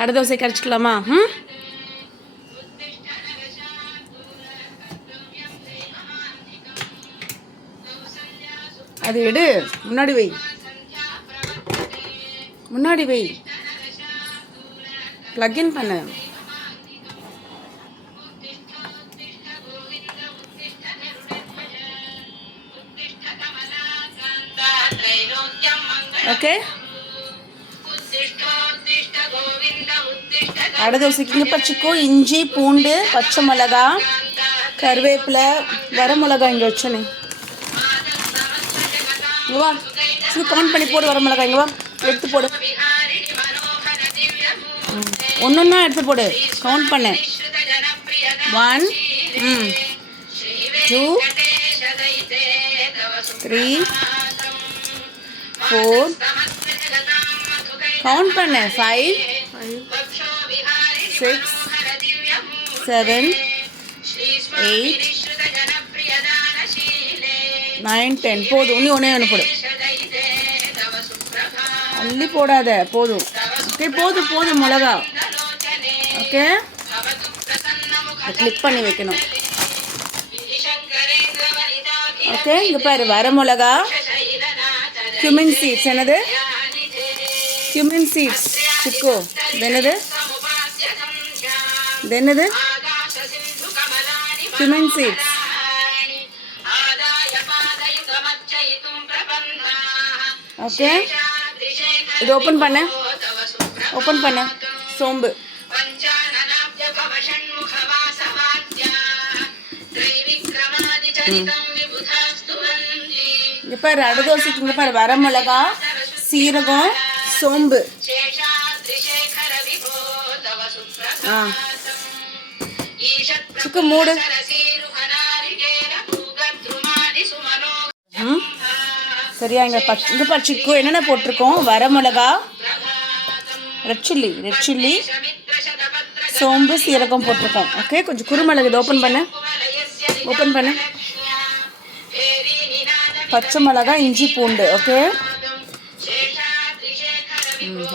அடை தோசை கரைச்சிக்கலாமா? அது எடு, முன்னாடி வை, முன்னாடி வை, ப்ளக்இன் பண்ணு. ஓகே, அடை தோசைக்கு இங்கே பச்சைக்கோ இஞ்சி பூண்டு பச்சை மிளகா கருவேப்பிலை வரமிளகா இங்கே வச்சோன்னே. இங்கே வா, கவுண்ட் பண்ணி போடு. வரமிளகா இங்கே வா, எடுத்து போடு. ஒன்றா எடுத்து போடு, கவுண்ட் பண்ணு. 1 2 3 4 கவுண்ட் பண்ணு. 5 6 7 8 9 10 போதும். ஒன்றே ஒன்று போடு, அள்ளி போடாத, போதும். ஓகே, போதும் போதும் மிளகா. ஓகே, கிளிக் பண்ணி வைக்கணும். ஓகே, இங்கே பாரு, வர மிளகா, cumin சீட்ஸ். என்னது cumin சீட்ஸ்? சிக்கோ, இது என்னது? இது என்னது? cumin seeds. ஓகே, இது ஓப்பன் பண்ண, ஓப்பன் பண்ண. சோம்பு, இங்கே பாரு, அடை தோசைக்கு இங்கே பாரு, வரமிளகா, சீரகம், சோம்பு. சிக்கு மூடு. சரியா? இங்கே பாரு சிக்கு என்னென்ன போட்டிருக்கோம்? வரமிளகா, ரெட் சில்லி, சோம்பு, சீரகம் போட்டிருக்கோம். ஓகே, கொஞ்சம் குருமிளகு. இது ஓப்பன் பண்ணு, ஓப்பன் பண்ணு. பச்சை மிளகா, இஞ்சி பூண்டு. ஓகே,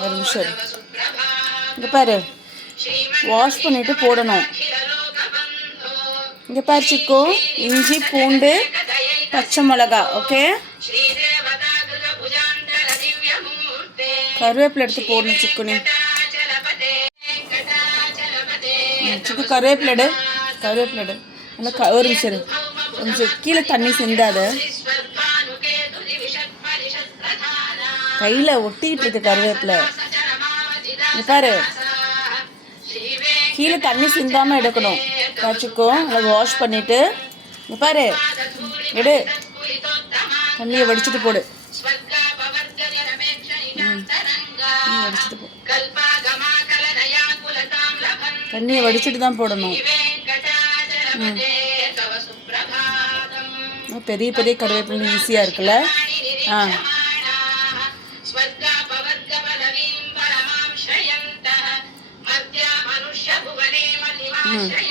ஒரு நிமிஷம். இங்கே பாரு, வாஷ் பண்ணிவிட்டு போடணும். இங்கே பாரு சிக்கு, இஞ்சி பூண்டு பச்சை மிளகா. ஓகே, கருவேப்பிலை எடுத்து போடணும் சிக்குனி. சிக்கு கருவேப்பிலை எடு, கருவேப்பிலை எடு. நல்லா ஒரு நிமிஷம், கொஞ்சம் கீழே தண்ணி சிந்தாத, கையில் ஒட்டிக்கிட்டு இருக்கு கருவேப்பிலை. இங்கே பாரு, கீழே தண்ணி சிந்தாமல் எடுக்கணும். காய்ச்சிக்கும் நல்லா வாஷ் பண்ணிவிட்டு இங்கே பாரு, எடு, தண்ணியை வடிச்சிட்டு போடு. வடிச்சிட்டு போ, தண்ணியை வடிச்சிட்டு தான் போடணும். பெரிய பெரிய கருவேப்பிலை ஈஸியாக இருக்குல்ல?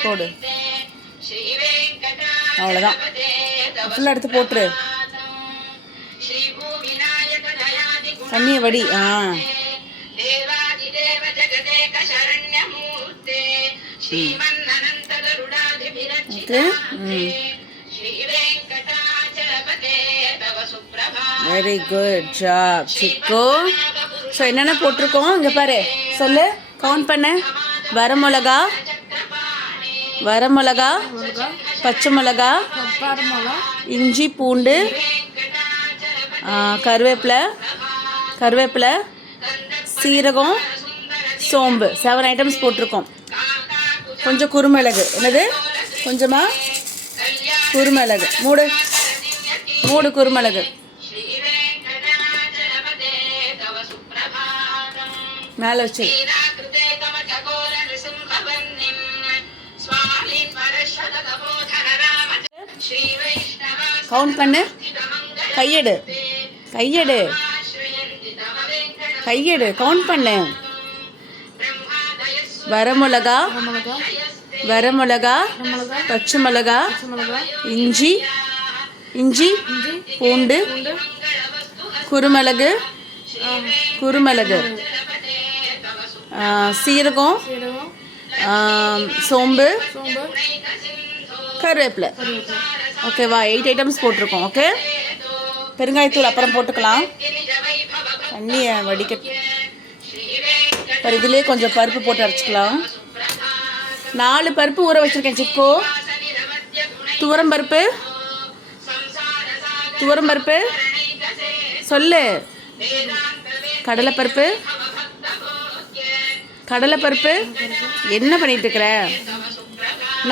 போடு, அவ்வளோதான். ஃபுல்லாக எடுத்து போட்டுரு, தண்ணியை வடி. ஓகே, வெரி குட் ஜாப் சிக்கு. ஸோ என்னென்ன போட்டிருக்கோம் இங்கே பாரு, சொல்லு, கவுண்ட் பண்ண. வரமிளகா, பச்சை மிளகா, இஞ்சி பூண்டு, கருவேப்பிலை, சீரகம், சோம்பு. 7 ஐட்டம்ஸ் போட்டிருக்கோம். கொஞ்சம் குருமிளகு. என்னது? கொஞ்சமாக குருமிளகு. மூடு குருமிளகு. மேலே வச்சு கவுண்ட் பண்ணு. கையெடு, கவுண்ட் பண்ணு. வரமிளகா, பச்சை மிளகா, இஞ்சி பூண்டு, குருமிளகு. சீரகம், சோம்பு, கருவேப்பிலை. ஓகேவா? 8 ஐட்டம்ஸ் போட்டிருக்கோம். ஓகே, பெருங்காயத்தூள் அப்புறம் போட்டுக்கலாம். தண்ணியை வடிக்க இதுலேயே கொஞ்சம் பருப்பு போட்டு அரைச்சிக்கலாம். 4 பருப்பு ஊற வச்சுருக்கேன் சிக்கோ. துவரம்பருப்பு சொல்லு. கடலைப்பருப்பு என்ன பண்ணிட்டு இருக்கிற?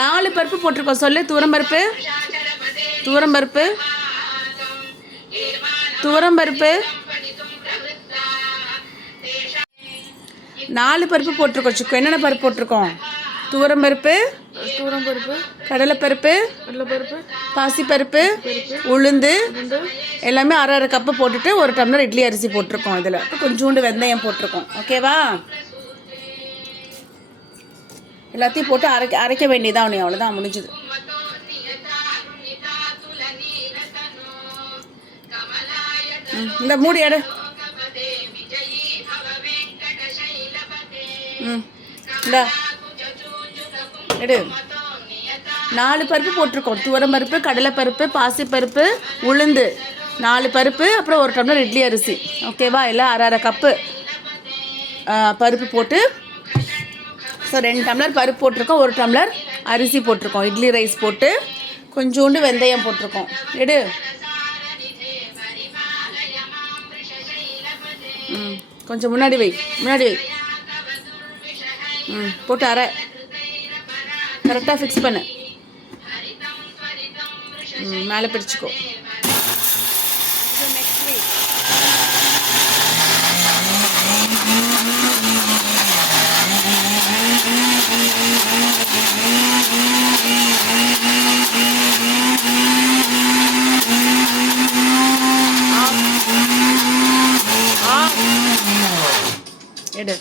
4 பருப்பு போட்டிருக்கோம். சொல்லு. துவரம்பருப்பு 4 பருப்பு போட்டிருக்கோம் சிக்கோ. என்னென்ன பருப்பு போட்டிருக்கோம்? துவரம்பருப்பு, கடலைப்பருப்பு, பாசிப்பருப்பு, உளுந்து எல்லாமே அரை கப்பு போட்டுட்டு 1 டம்ளர் இட்லி அரிசி போட்டிருக்கோம். இதில் கொஞ்சோண்டு வெந்தயம் போட்டிருக்கோம். ஓகேவா? எல்லாத்தையும் போட்டு அரைக்க வேண்டியதான். உனக்கு அவ்வளோதான், முடிஞ்சுது. இந்த மூடி எடு. இந்தா எடு. 4 பருப்பு போட்டிருக்கோம். துவரம்பருப்பு, கடலைப்பருப்பு, பாசிப்பருப்பு, உளுந்து 4 பருப்பு, அப்புறம் 1 டம்ளர் இட்லி அரிசி. ஓகேவா? எல்லாம் அரை கப்பு பருப்பு போட்டு 2 டம்ளர் பருப்பு போட்டிருக்கோம். 1 டம்ளர் அரிசி போட்டிருக்கோம். இட்லி ரைஸ் போட்டு கொஞ்சோண்டு வெந்தயம் போட்டிருக்கோம். எடு. கொஞ்சம் முன்னாடி வை. போட்டு அரை கரெக்டாக ஃபிக்ஸ் பண்ணு. மேலே பிடிச்சிக்கோ. எடு.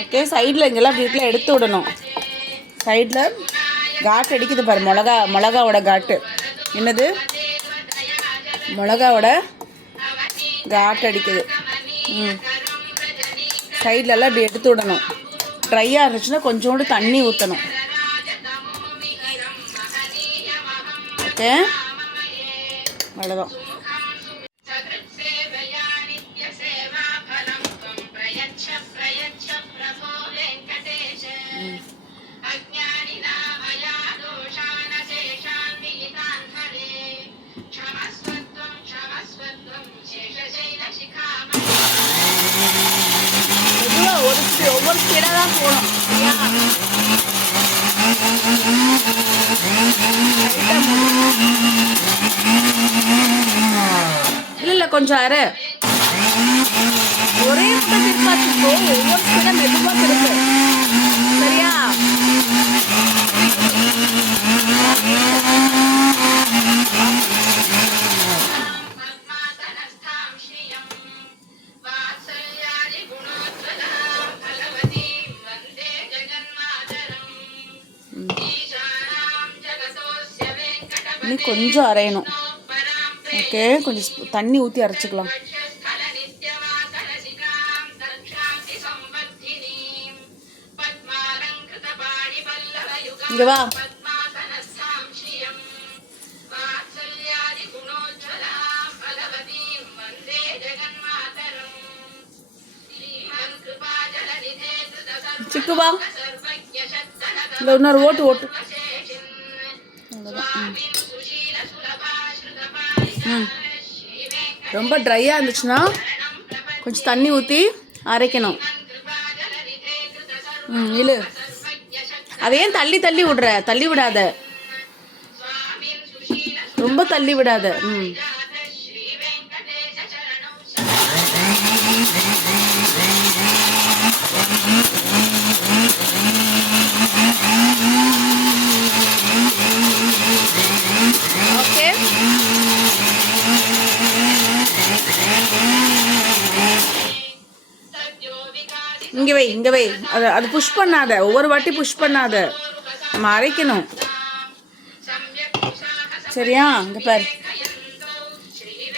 ஓகே, சைடில் இங்கெல்லாம் வீட்டில் எடுத்து விடணும். சைடில் காட்டு அடிக்குது பாரு. மிளகாவோட காட்டு. என்னது? மிளகாவோட காட்டு அடிக்குது. சைட்லலாம் இப்படி எடுத்து விடணும். ட்ரையாக இருந்துச்சுன்னா கொஞ்சோண்டு தண்ணி ஊற்றணும். ஓகே, அவ்வளோதான். ஒவ்வொரு ஸ்பீடாக தான் போகணும். இல்லை கொஞ்சம் அரை. ஒரே திருப்பாச்சுக்கோ. ஒவ்வொரு ஸ்பீடாக மெதுவாக திருப்பு. சரியா? இன்னும் கொஞ்சம் அரையணும். ஓகே, கொஞ்சம் தண்ணி ஊற்றி அரைச்சிக்கலாம். இங்கே வா. சிக்கு வா. இந்த இன்னொரு ஓட்டு. ரொம்ப ட்ரையாக இருந்துச்சுன்னா கொஞ்சம் தண்ணி ஊற்றி அரைக்கணும். இழு. அதையும் தள்ளி விடுற. தள்ளி விடாத, ரொம்ப தள்ளி விடாத. ஓகே, இங்கே வை. அது புஷ் பண்ணாத. ஒவ்வொரு வாட்டி புஷ் பண்ணாத. நம்ம அரைக்கணும். சரியா? இங்கே பாரு,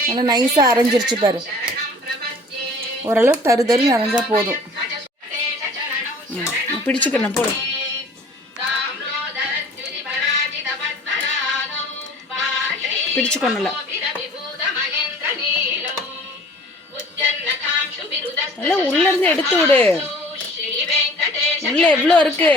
நல்லா நைஸாக அரைஞ்சிருச்சு பாரு. ஓரளவு தருதருன்னு அரைஞ்சா போதும். பிடிச்சிக்கணும் போடு. பிடிச்சிக்கணும்ல, நல்லா உள்ளேருந்து எடுத்து விடு. உள்ள எவ்வளோ இருக்கு?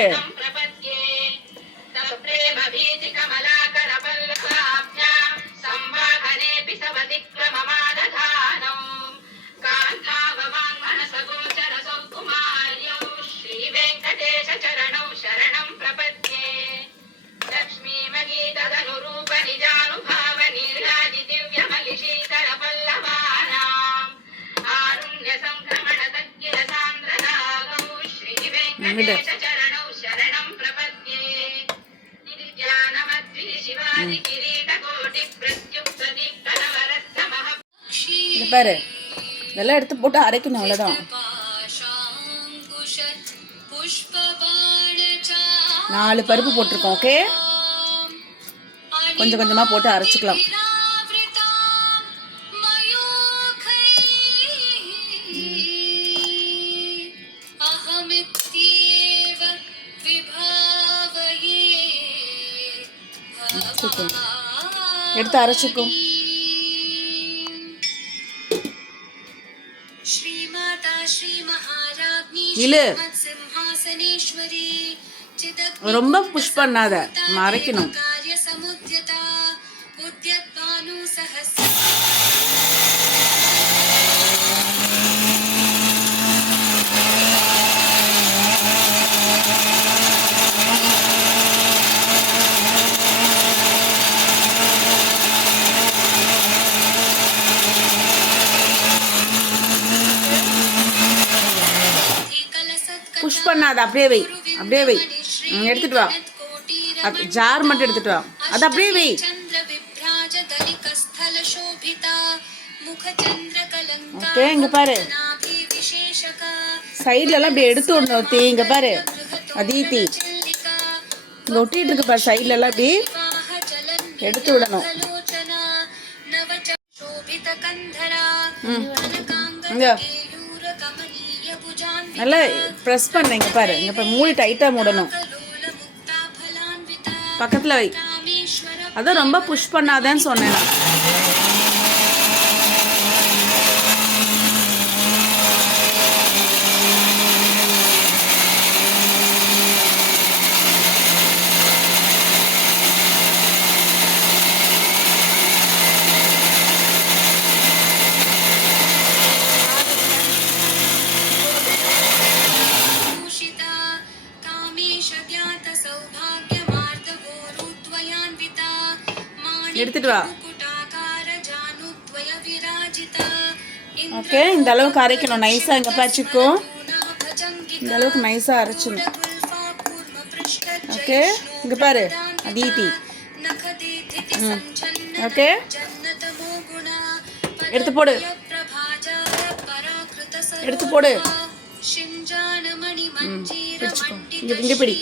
விடு. பாரு, இதெல்லாம் எடுத்து போட்டு அரைக்கணும், அவ்வளோதான். 4 பருப்பு போட்டிருக்கோம். ஓகே, கொஞ்சம் கொஞ்சமாக போட்டு அரைச்சிக்கலாம். எடுத்து அரைச்சிக்கும். இழு, ரொம்ப புஷ் பண்ணாத, மறைக்கணும். புஷ் பண்ணாத, அப்படியே வை, அப்படியே வை. எடுத்துட்டு வா, ஜார் மட்டும் எடுத்துட்டு வா, அது அப்படியே வை. ஓகே, இங்க பாரு, சைட்ல எல்லாம் அப்படியே எடுத்து விடணும். ஒத்தி இங்க பாரு, அதீத்தி இங்க ஒட்டிட்டு இருக்கு பாரு, சைட்ல எல்லாம் அப்படி எடுத்து விடணும். இங்க நல்லா ப்ரெஸ் பண்ண. இங்கே பாரு, இங்கே பாரு, மூடி டைட்டாக மூடணும். பக்கத்தில் வை. அதான் ரொம்ப புஷ் பண்ணாதேன்னு சொன்னேன் நான். எடுத்துட்டு வா. ஓகே, இந்த அளவுக்கு அரைக்கணும் நைஸாக. இங்கே பாச்சிக்கும், இந்த அளவுக்கு நைஸாக அரைச்சிடணும். ஓகே, இங்கே பாரு, அதீத்தி. ஓகே, எடுத்து போடு, எடுத்து போடு. பிடிச்சிக்கோ, இங்கே பிடி.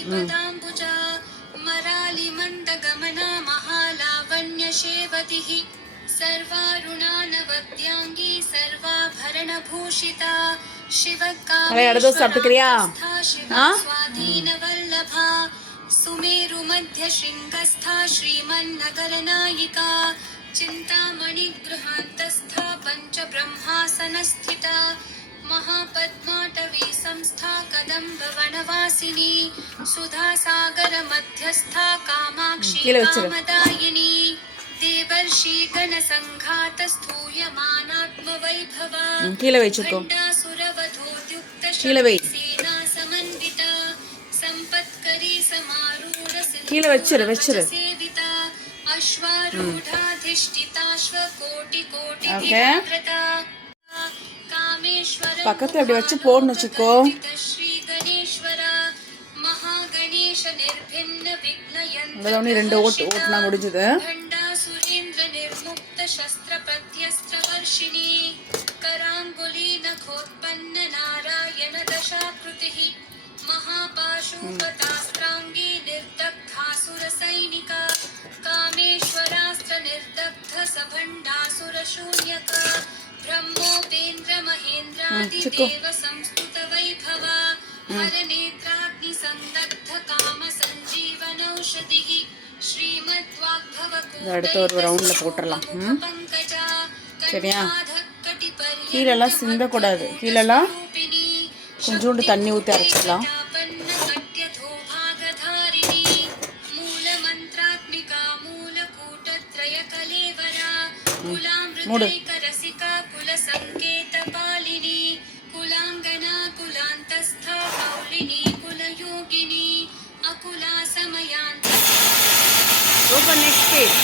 சாப்பிட்டுக்கிறியா? சுமேரு மத்திய ஸ்ருங்கஸ்தா ஸ்ரீமன்னகர நாயிகா சிந்தாமணி கிருஹாந்தஸ்தா பஞ்ச பிரம்மாசனஸ்திதா महापद्माटवी संस्था कदम्ब वनवासिनी सुधा सागर मध्यस्था कामाक्षी कामदायिनी देवर्षि गण संघात स्थूयमानात्म वैभवा खंडासुरवधोद्युक्त सेना समन्विता संपत्करी समारूढ़ सिंह सेविता अश्वारूढ़ाधिष्ठिताश्व कोटि कोटि दिव्यव्रता பக்கத்துல அப்படி வச்சு போடணும். வச்சுக்கோ. அவ்வளோதான், 2 ஓட்டுனா முடிஞ்சது. महापाशुपतास्त्रांगी निर्दग्धासुर सैनिका कामेश्वरास्त्र சிக்கு அடுத்து ஒரு ரவுண்டில் போட்டுடலாம். சரியா? கீழெல்லாம் சிந்தக்கூடாது. கீழெல்லாம் கொஞ்சோண்டு தண்ணி ஊற்றி அரைச்சிடலாம். மூடு. Open next page.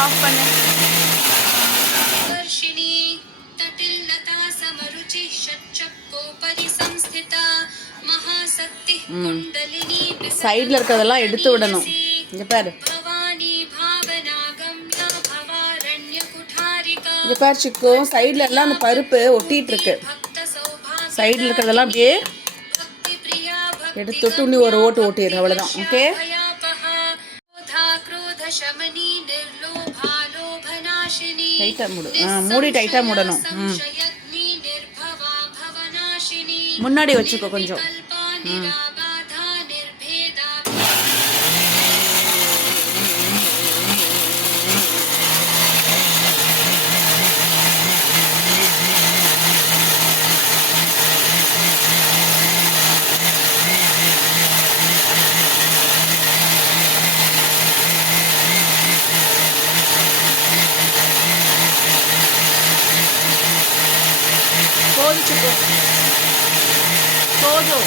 Off பண்ணு. சைடில் இருக்கிறதெல்லாம் எடுத்து விடணும். இங்க பாரு, இங்க பாரு சிக்கு, சைடில் எல்லாம் அந்த பருப்பு ஒட்டிட்டு இருக்கு. சைடில் இருக்கிறதெல்லாம் அப்படியே எடுத்துட்டு நீ ஒரு ஓட்டு ஓட்டிடு. அவ்வளோதான். ஓகே, டைட்டாக மூடு. மூடி டைட்டாக மூடணும். முன்னாடி வச்சுக்கோ கொஞ்சம். போதுச்சுக்கோ, போதும்.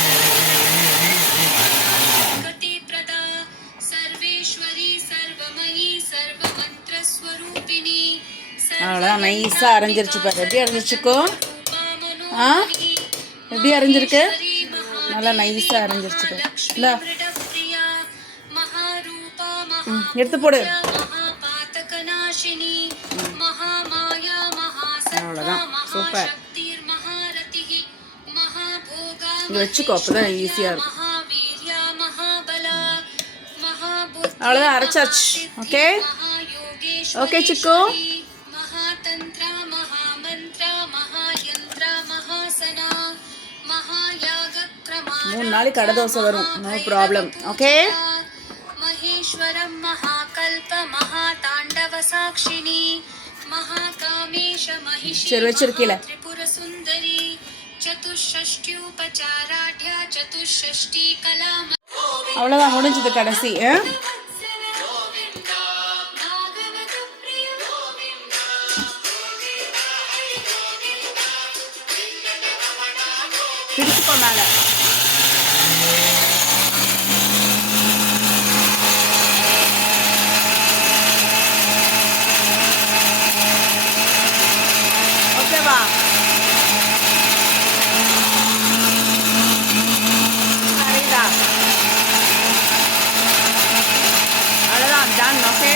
அவ்வளோதான், நைஸாக அரைஞ்சிருச்சு பாரு. எப்படி அரைஞ்சிருச்சுக்கோ? எப்படி அரைஞ்சிருக்கு? நல்லா நைஸாக அரைஞ்சிருச்சு பாரு. இல்லை, எடுத்து போடு. அவ்வளோதான், சூப்பர். இங்கே வச்சுக்கோ, அப்போதான் ஈஸியாக இருக்கும். அவ்வளோதான், அரைச்சாச்சு. ஓகே, ஓகே சிக்கு. 3 நாளைக்கு கடை தோசை வரும். No problem. ஓகே, மகேஸ்வரம் மகாகல்ப மகாதாண்டவ சாக்ஷினி மகாகாமேஷ மகிஷி. சரி, வச்சிருக்கீல. திரிபுர சுந்தரி சதுஷ்ஷ்டியுபசாராட்யா சதுஷ்ஷ்டி கலா. அவ்வளோதான், முடிஞ்சது. கடைசி பிடிச்சுக்கோ மேலே. ஓகேவா? சரிதா, அவ்வளோதான், டன். ஓகே,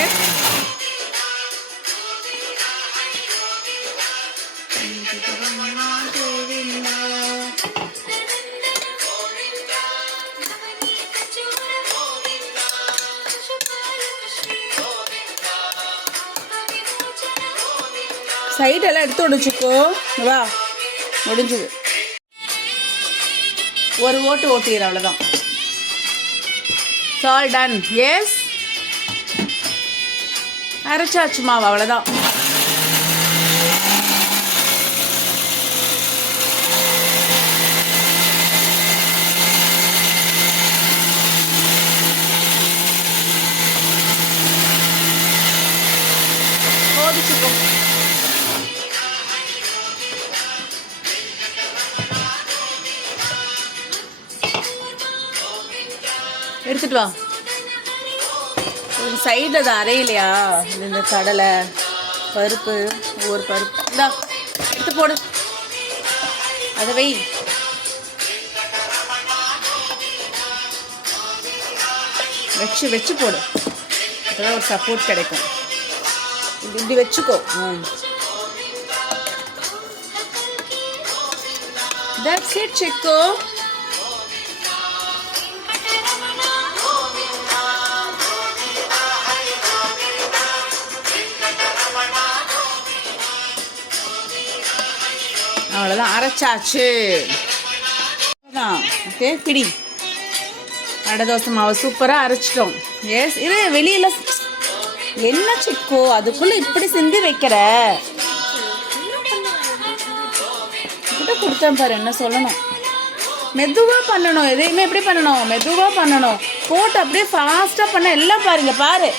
சைடெல்லாம் எடுத்து விடுச்சுக்கோ. வா, முடிஞ்சுது. ஒரு ஓட்டு ஓட்டிடுற. அவ்வளோதான், ஆல் டன். எஸ், அரைச்சாச்சு மாவு. அவ்வளோதான். போதுச்சுக்கோ. எடுத்துட்டு வா. சைடில் அது அரையிலையா? இந்த கடலை பருப்பு, ஒவ்வொரு பருப்பு. இந்தா, எடுத்து போடு. அதை வை. வச்சு வச்சு போடு. அப்போதான் ஒரு சப்போர்ட் கிடைக்கும். இப்படி வச்சுக்கோ. தட்ஸ் இட் சிக்கு. அவ்வளோதான், அரைச்சாச்சு. ஓகே, பிடி. அடை தோசை மாவு சூப்பராக அரைச்சிட்டோம். எஸ், இது வெளியில் என்ன சிக்கோ அதுக்குள்ளே இப்படி சிந்தி வைக்கிற? கிட்ட கொடுத்தேன் பாரு, என்ன சொல்லணும். மெதுவாக பண்ணணும், எதையுமே எப்படி பண்ணணும், மெதுவாக பண்ணணும். போட்டு அப்படியே ஃபாஸ்ட்டாக பண்ண எல்லாம் பாருங்க. பாரு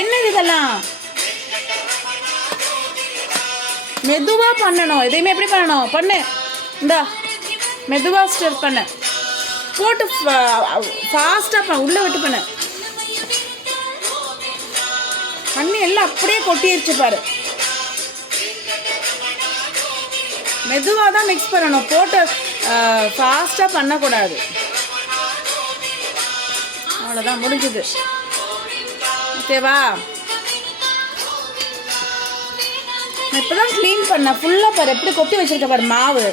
என்னது இதெல்லாம், மெதுவாக பண்ணணும். எதையுமே எப்படி பண்ணணும், பண்ணு. இந்தா மெதுவாக ஸ்டர் பண்ண, போட்டு ஃபாஸ்ட்டாக பண்ண, உள்ளே விட்டு பண்ண. தண்ணி எல்லாம் அப்படியே கொட்டிடுச்சு பாரு. மெதுவாக தான் மிக்ஸ் பண்ணணும், போட்டு ஃபாஸ்ட்டாக பண்ணக்கூடாது. அவ்வளோதான், முடிஞ்சுது. ஓகேவா? இப்போ தான் க்ளீன் பண்ண ஃபுல்லாக பாரு, எப்படி கொட்டி வச்சுருக்க பாரு மாவு.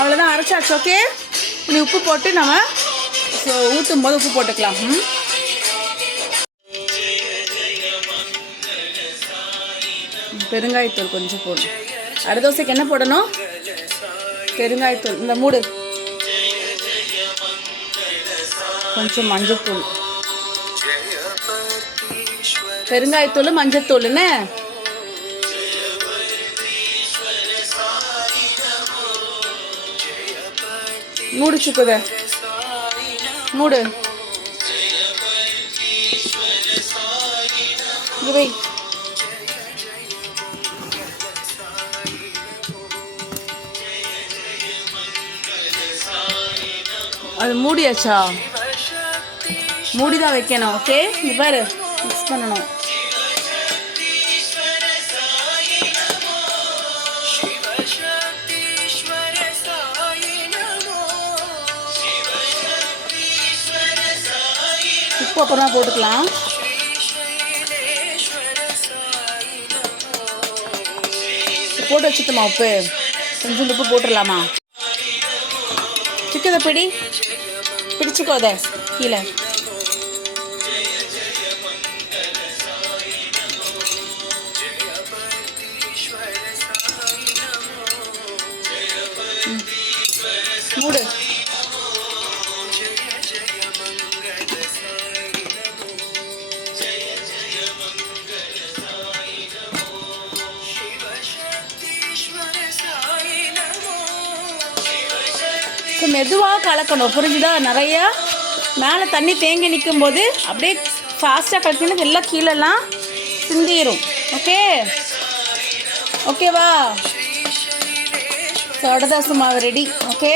அவ்வளோதான், அரைச்சாச்சு. ஓகே, நீ உப்பு போட்டு நம்ம ஊற்றும் போது உப்பு போட்டுக்கலாம். பெருங்காயத்தூள் கொஞ்சம் போடணும். அடை தோசைக்கு என்ன போடணும்? பெருங்காயத்தூள். இந்த மூடு, கொஞ்சம் மஞ்சத்தூள். பெருங்காயத்தூள் மஞ்சத்தூள்னு மூடிச்சுக்குத, மூடு. இவை அது மூடியாச்சா? மூடிதான் வைக்கணும். ஓகே, நீ பாரு, மிக்ஸ் பண்ணணும். உப்பு அப்புறம் போட்டுக்கலாம். போட்டு வச்சுட்டோமா? உப்பு கொஞ்சம் உப்பு போட்டுடலாமா? சிக்கதை பிடி, பிடிச்சிக்கோத கீழே. மூடு. மெதுவாக கலக்கணும், புரிஞ்சுதா? நிறையா மேலே தண்ணி தேங்கி நிற்கும் போது அப்படியே ஃபாஸ்ட்டாக கலக்கணும், எல்லாம் கீழெல்லாம் சிந்திரும். ஓகே, ஓகேவா? அடை தோசை மாவு ரெடி. ஓகே.